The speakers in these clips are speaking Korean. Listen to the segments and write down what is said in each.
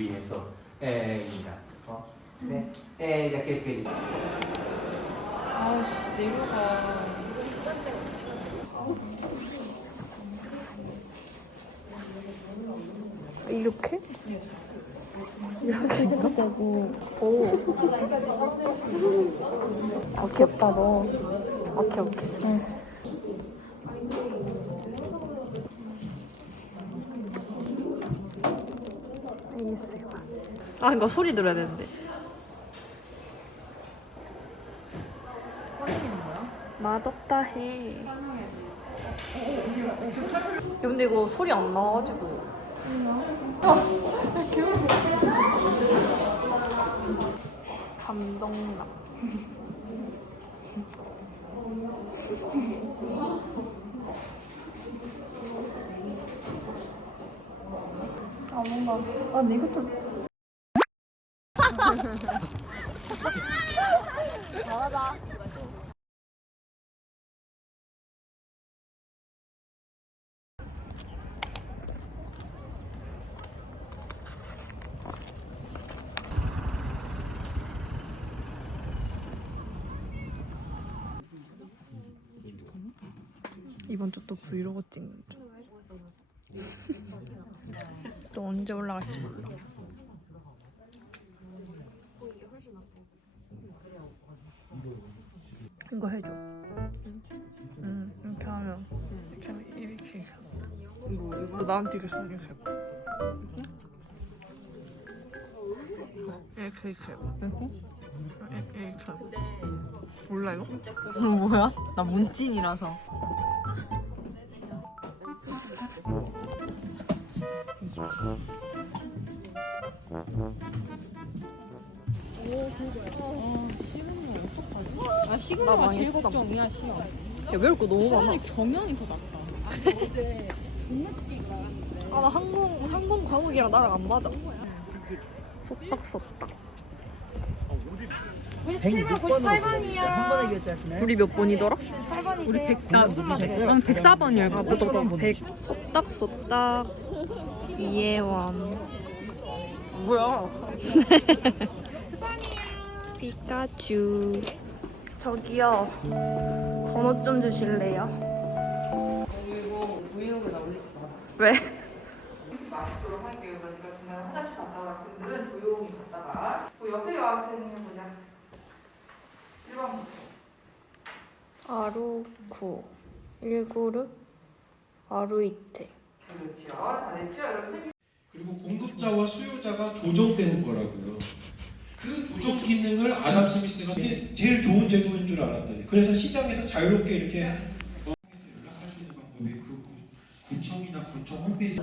위해서 에입니다. 그래서 네, 에 이제 계속해 주세요. 아씨 내려가. 이렇게? 이렇게 있다고. 오. 아, 귀엽다, 너. 오케이, 오케이. 응. 알겠어요. 아, 이거 소리 들어야 되는데. 맛없다 해. 야, 근데 이거 소리 안 나가지고. 감동남. 아 뭔가 아 근데 이것도 이번 주 또 브이로그 찍는 중. 또 언제 올라갈지 몰라. 이거 해줘. 응, 이렇게 하면 이렇게 하면 이렇게. 이거 이거 나한테 이렇게 갈 이렇게 이렇게 이렇게 이렇게. 몰라 이거? 어, 뭐야? 나 문찐이라서. 아 거가 제일 망했어. 걱정이야 시험. 야 외울 거 너무 많아. 차라리 경영이 더 낫다. 어제 존나 늦게 나갔는데. 아 나 항공 항공 과목이랑 나랑 안 맞아. 속박 속박. 106번으로 한 번에 결제하시나요? 우리 몇 번이더라? 우리 백 그만 늦으셨어요? 난 104번이야. 아, 천원 보내. 속닥 속닥 이해원. 뭐야? 피카츄. 저기요. 번호 좀 주실래요? 마. 왜? 마시도록 할게요. 그러니까 중간에 화장실 갔다 온 학생들은 조용히 갔다가 그 옆에 여학생을 보자. 1번부터. 아루쿠. 일구르. 아루이테. 그렇죠. 잘했죠? 여러분 그리고 공급자와 수요자가 조정되는 거라고요. 그 조정 기능을 아담 스미스가 이게 제일 좋은 제도인 줄 알았더니 그래서 시장에서 자유롭게 이렇게 어, 연락할 수 있는 방법이 그 구- 구청이나 구청 홈페이지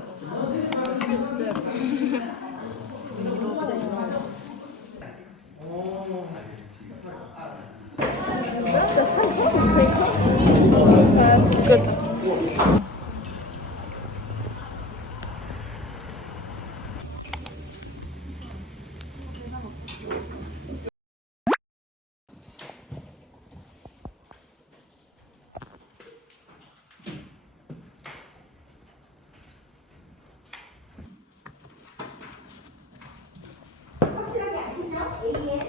AN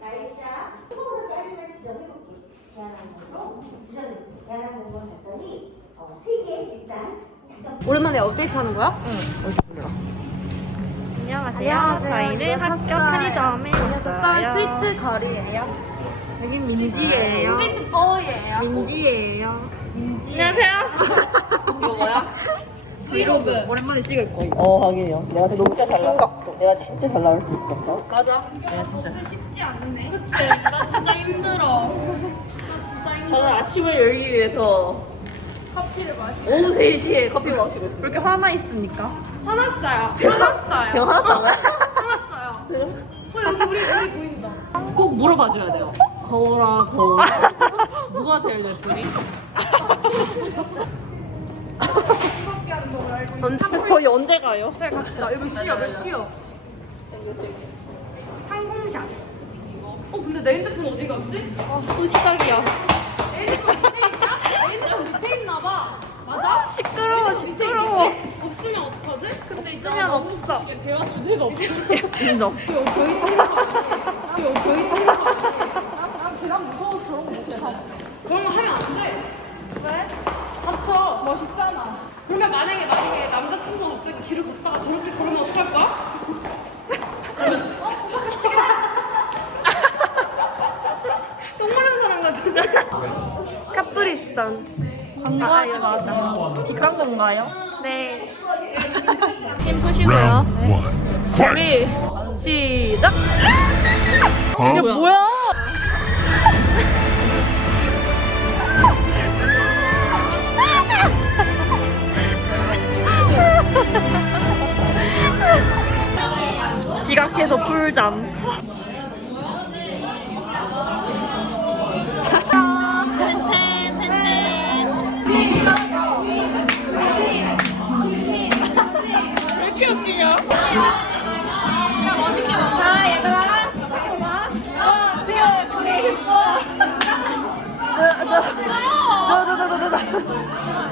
날짜 수공사까지만 지정해 볼게. 대한항공으로 지정했어요. 대한항공으로 갔더니 어, 세개 일단 잠깐 오랜만에 업데이트하는 거야? 몰라. 안녕하세요. 저희는 학교 편의점에 왔어요. 스위트 거리예요. 여기 민지예요. 스위트 보이예요. 민지예요. 민지. 안녕하세요. 이거 뭐야? 브이로그. 오랜만에 찍을 거. 어 하긴요. 내가 진짜 잘 나올. 내가 진짜 잘 나올 수 있어. 맞아. 내가 진짜. 그치? 나 진짜 힘들어. 저는 아침을 열기 위해서 커피를 마시고. 오후 3시에 커피를 마시고 왜 있어요. 이렇게 화나 있습니까? 화났어요. 화났어요. 제가 화났다고요? 화났어요. 제가 어, 여기 우리 우리 보인다. 꼭 물어봐 줘야 돼요. 거울아 거울. 누가 제일 예쁘니? 그래서 저희 언제 가요? 네, 제가 갑시다. 이거 쉬어, 몇 쉬어. 항공샷. 어, 근데 내 핸드폰 어디 갔지? 아, 또 시작이야. 내 핸드폰 밑에 있나? 내 핸드폰 밑에 있나 봐. 맞아? 시끄러워 시끄러워. 없으면 어떡하지? 근데 있으면 없어. 대화 주제가 없어. 인정. 그러면 하면 안 돼. 왜? 다쳐. 멋있잖아. 그러면 만약에 만약에 남자친구가 갑자기 길을 걷다가 저렇게 걸으면 어떡할 거야? 그러면 어? 오빠 같이 가. 똥 마른 사람 같은데? 카프리선. 광고하지 마자. 뒷광고인가요? 네. 힘 푸시고요. 준비, 시작! 이게 뭐야? 지각해서 풀잠. 아,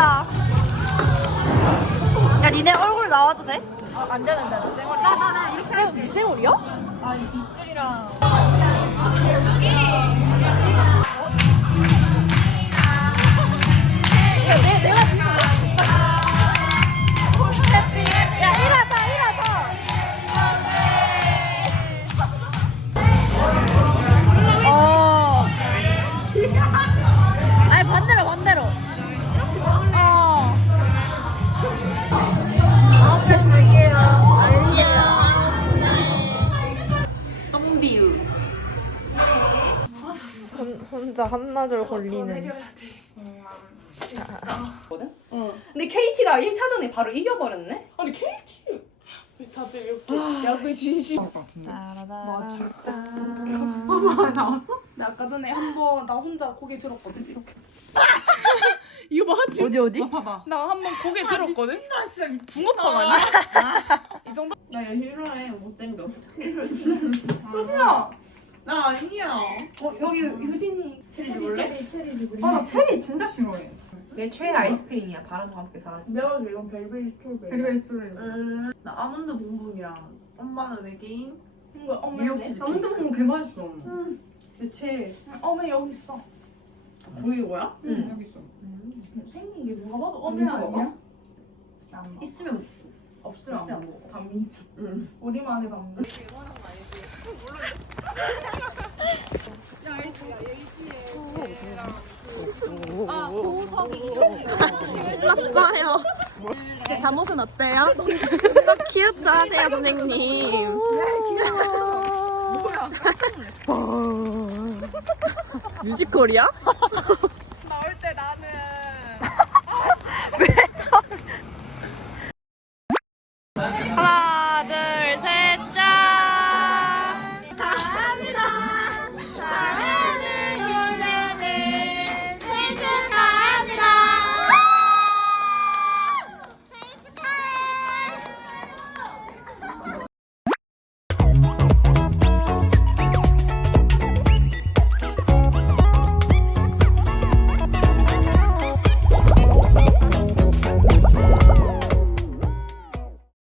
귀엽다. 야, 니네 얼굴 나와도 돼? 아, 안 되는데, 나 쌩얼이. 나, 나, 나, 이렇게 쌩, 니 쌩얼이야? 아, 입술이랑. 야, 내, 내가 혼자 한나절 걸리는. 근데 KT가 1차전에 바로 이겨버렸네? 아니 KT 왜 다들 이렇게 야구에 진심. 나 아까 전에 한 번 나 혼자 고개 들었거든 이렇게. 이거 맞지? 어디 어디? 나한 번 고개 들었거든? 나 진짜 미친. 붕어빵 아니야? 이 정도? 나야 힐러해 못생겨 효진아 나 아니야 어 여기 효진이 체리 줄래? 아나 체리 진짜 싫어해. 얘 최애 아이스크림이야. 바람과 함께 사라져. 매워줘 이건 벨벳 스트로베리 베리베리 소리. 음, 나 아몬드 봉봉이랑 엄마는 외계인 친구 엄마 뉴욕 치즈케이크. 아몬드 봉개 맛있어. 그치. 어메 여기 있어 보이는 거야? 응. 여기 있어. 생긴 게 누가 봐도 어메 민초 아니야? 먹어? 있으면 없으면 안 먹어 반민초 응. 우리만의 반민초 신났어요. 제 잠옷은 어때요? 또 귀엽죠 하세요 선생님. 뮤지컬이야? 나올 때 나는 왜?